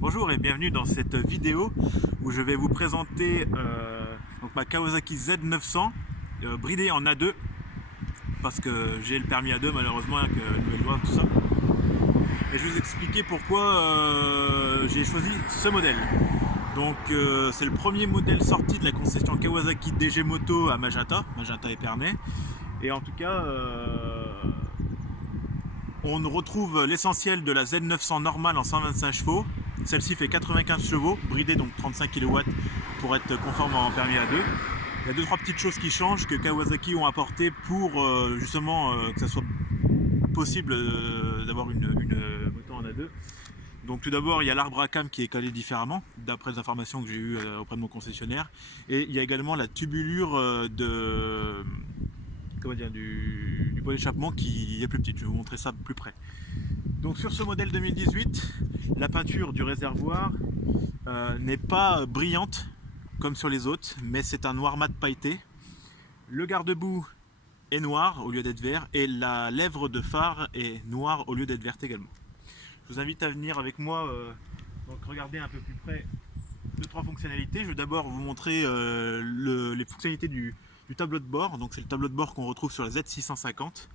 Bonjour et bienvenue dans cette vidéo où je vais vous présenter donc ma Kawasaki Z900 bridée en A2 parce que j'ai le permis A2 malheureusement avec nouvelle loi tout ça. Et je vais vous expliquer pourquoi j'ai choisi ce modèle. Donc c'est le premier modèle sorti de la concession Kawasaki DG Moto à Magenta, Épernay. Et en tout cas on retrouve l'essentiel de la Z900 normale en 125 chevaux. Celle-ci fait 95 chevaux, bridée donc 35 kW pour être conforme en permis A2. Il y a 2-3 petites choses qui changent que Kawasaki ont apporté pour justement que ça soit possible d'avoir une moto en A2. Donc tout d'abord il y a l'arbre à cam qui est calé différemment d'après les informations que j'ai eues auprès de mon concessionnaire. Et il y a également la tubulure du pot d'échappement qui est plus petite. Je vais vous montrer ça de plus près. Donc sur ce modèle 2018, la peinture du réservoir n'est pas brillante comme sur les autres, mais c'est un noir mat pailleté. Le garde-boue est noir au lieu d'être vert et la lèvre de phare est noire au lieu d'être verte également. Je vous invite à venir avec moi donc regarder un peu plus près 2-3 fonctionnalités. Je vais d'abord vous montrer les fonctionnalités du tableau de bord. Donc c'est le tableau de bord qu'on retrouve sur la Z650.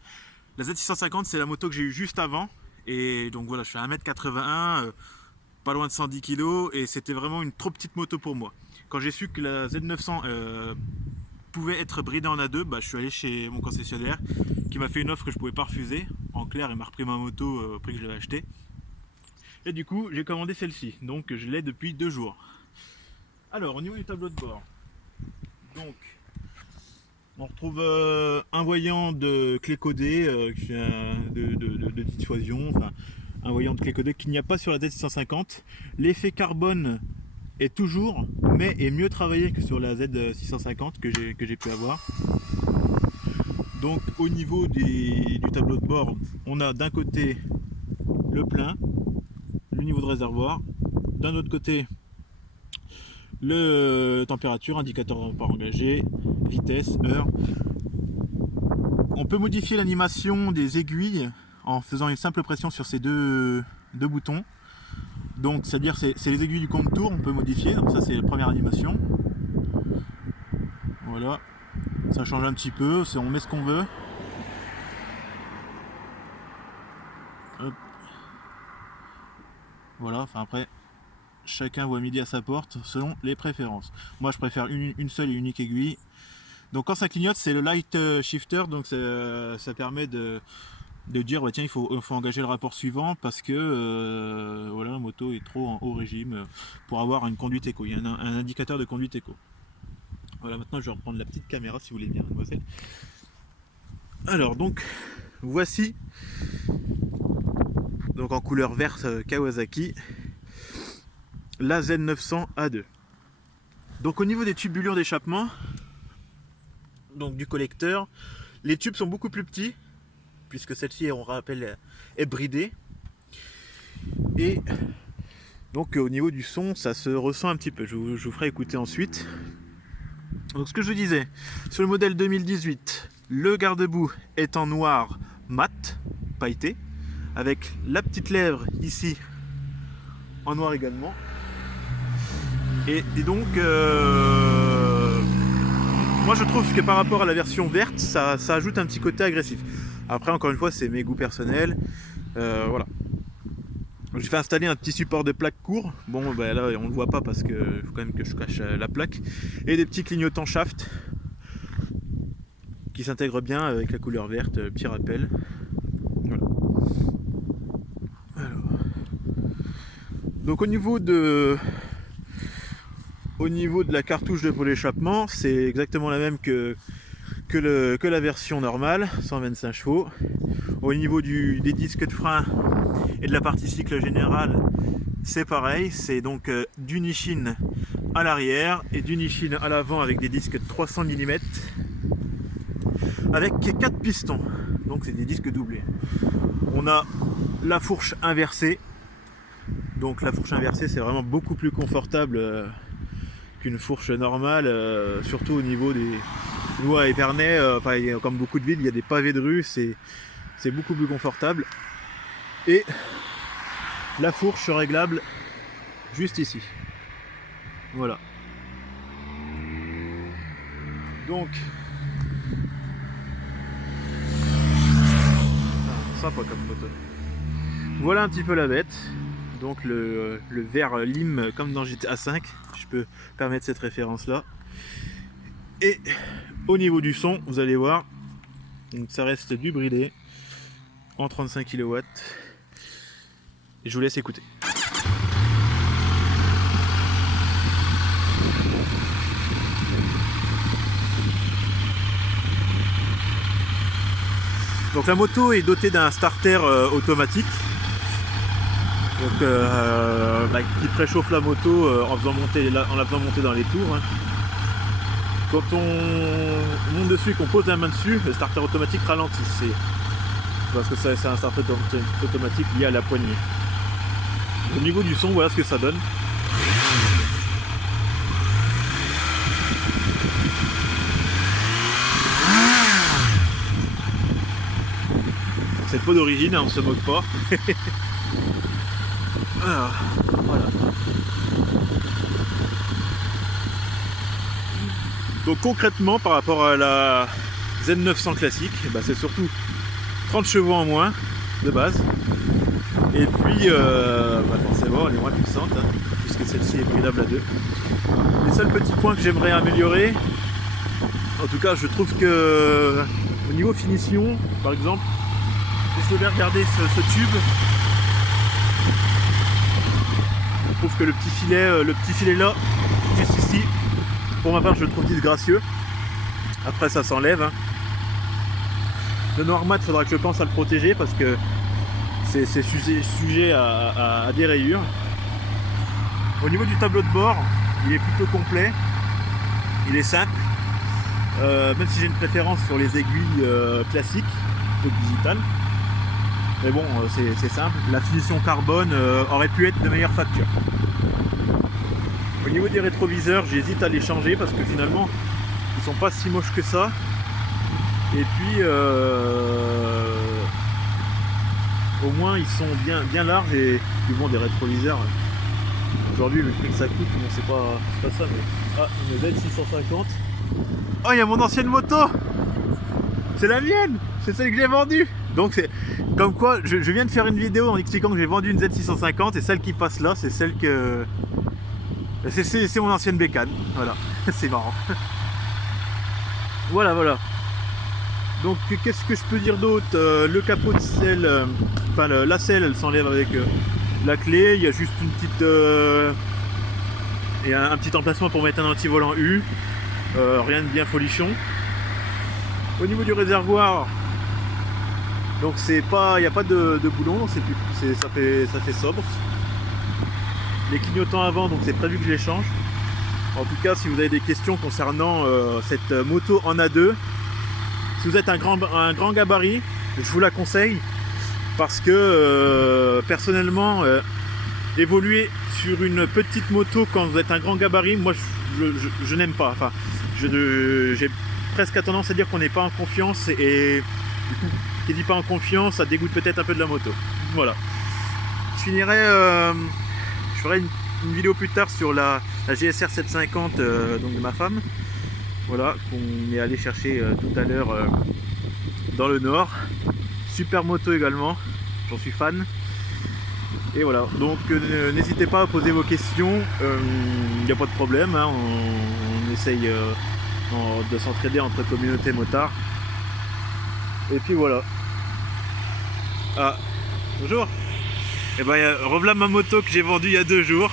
La Z650 c'est la moto que j'ai eue juste avant. Et donc voilà, je fais 1m81, pas loin de 110 kg, et c'était vraiment une trop petite moto pour moi. Quand j'ai su que la Z900 pouvait être bridée en A2, je suis allé chez mon concessionnaire qui m'a fait une offre que je ne pouvais pas refuser. En clair, il m'a repris ma moto au prix que je l'avais achetée. Et du coup, j'ai commandé celle-ci, donc je l'ai depuis 2 jours. Alors, au niveau du tableau de bord, donc on retrouve un voyant de clé codée de dissuasion, enfin un voyant de clé codée qu'il n'y a pas sur la Z650. L'effet carbone est toujours, mais est mieux travaillé que sur la Z650 que j'ai pu avoir. Donc au niveau du tableau de bord, on a d'un côté le plein, le niveau de réservoir, d'un autre côté le température, indicateur par engagé, vitesse, heure. On peut modifier l'animation des aiguilles en faisant une simple pression sur ces deux boutons. Donc c'est-à-dire c'est les aiguilles du compte-tour, on peut modifier. Donc ça c'est la première animation. Voilà, ça change un petit peu, on met ce qu'on veut. Hop. Voilà, enfin après chacun voit midi à sa porte selon les préférences. Moi je préfère une seule et unique aiguille. Donc quand ça clignote c'est le light shifter, donc ça permet de dire tiens il faut engager le rapport suivant parce que voilà, la moto est trop en haut régime pour avoir une conduite éco. Il y a un indicateur de conduite éco. Voilà, maintenant je vais reprendre la petite caméra si vous voulez bien, mademoiselle. Alors donc voici donc en couleur verte Kawasaki la Z900 A2. Donc au niveau des tubulures d'échappement, donc du collecteur, les tubes sont beaucoup plus petits puisque celle-ci, on rappelle, est bridée. Et donc au niveau du son, ça se ressent un petit peu. Je vous ferai écouter ensuite. Donc ce que je vous disais, sur le modèle 2018, le garde-boue est en noir mat, pailleté, avec la petite lèvre ici en noir également. Et donc, moi je trouve que par rapport à la version verte, ça ajoute un petit côté agressif. Après, encore une fois, c'est mes goûts personnels. Voilà. J'ai fait installer un petit support de plaque court. Bon, là, on ne le voit pas parce qu'il faut quand même que je cache la plaque. Et des petits clignotants shaft qui s'intègrent bien avec la couleur verte, petit rappel. Voilà. Alors. Donc au niveau de la cartouche de pot d'échappement, c'est exactement la même que la version normale, 125 chevaux. Au niveau des disques de frein et de la partie cycle général, c'est pareil, c'est donc du Nissin à l'arrière et du Nissin à l'avant avec des disques de 300 mm avec 4 pistons, donc c'est des disques doublés. On a la fourche inversée, donc la fourche inversée c'est vraiment beaucoup plus confortable qu'une fourche normale, surtout au niveau des... Nous à Épernay, comme beaucoup de villes, il y a des pavés de rue, c'est beaucoup plus confortable. Et la fourche réglable juste ici. Voilà. Donc, sympa comme photo. Voilà un petit peu la bête. Donc le vert lime comme dans GTA 5. Je peux permettre cette référence là. Et au niveau du son, vous allez voir, donc ça reste du bridé en 35 kW. Et je vous laisse écouter. Donc la moto est dotée d'un starter automatique, donc, qui préchauffe la moto en la faisant monter dans les tours. Hein. Quand on monte dessus et qu'on pose la main dessus, le starter automatique ralentit. Parce que c'est un starter automatique lié à la poignée. Au niveau du son, voilà ce que ça donne. C'est pas d'origine, hein, on se moque pas. Alors, voilà. Donc concrètement, par rapport à la Z900 classique, bah, c'est surtout 30 chevaux en moins de base. Et puis, bah forcément, elle est moins puissante, hein, puisque celle-ci est bridable à 2. Les seuls petits points que j'aimerais améliorer, en tout cas, je trouve que au niveau finition, par exemple, si je devais regarder ce tube, je trouve que le petit filet là, juste ici, pour ma part, je le trouve disgracieux. Après, ça s'enlève. Hein. Le noir mat, il faudra que je pense à le protéger parce que c'est sujet à des rayures. Au niveau du tableau de bord, il est plutôt complet. Il est simple. Même si j'ai une préférence sur les aiguilles classiques, plutôt que digitales. Mais bon, c'est simple. La finition carbone aurait pu être de meilleure facture. Au niveau des rétroviseurs, j'hésite à les changer parce que finalement, ils sont pas si moches que ça. Et puis, au moins, ils sont bien larges et puis bon, des rétroviseurs. Aujourd'hui, le prix que ça coûte, bon, c'est pas ça, mais une Z650. Oh, il y a mon ancienne moto. C'est la mienne. C'est celle que j'ai vendue. Donc c'est comme quoi, je viens de faire une vidéo en expliquant que j'ai vendu une Z650 et celle qui passe là, c'est celle que c'est mon ancienne bécane. Voilà, c'est marrant. Voilà. Donc qu'est-ce que je peux dire d'autre? Le capot de selle, enfin la selle, elle s'enlève avec la clé. Il y a juste une petite et un petit emplacement pour mettre un anti-volant U. Rien de bien folichon. Au niveau du réservoir, donc il n'y a pas de boulon, ça fait sobre. Les clignotants avant, donc c'est prévu que je les change. En tout cas, si vous avez des questions concernant cette moto en A2, si vous êtes un grand gabarit, je vous la conseille parce que personnellement, évoluer sur une petite moto quand vous êtes un grand gabarit, moi je n'aime pas. Enfin, j'ai presque tendance à dire qu'on n'est pas en confiance et du coup, qui dit pas en confiance, ça dégoûte peut-être un peu de la moto. Voilà. Je finirai, je ferai une vidéo plus tard sur la GSR 750 donc de ma femme. Voilà, qu'on est allé chercher tout à l'heure dans le nord. Super moto également, j'en suis fan. Et voilà, donc n'hésitez pas à poser vos questions, il n'y a pas de problème, hein, on essaye de s'entraider entre communautés motards. Et puis voilà. Ah, bonjour. Et ben revoilà ma moto que j'ai vendue il y a 2 jours.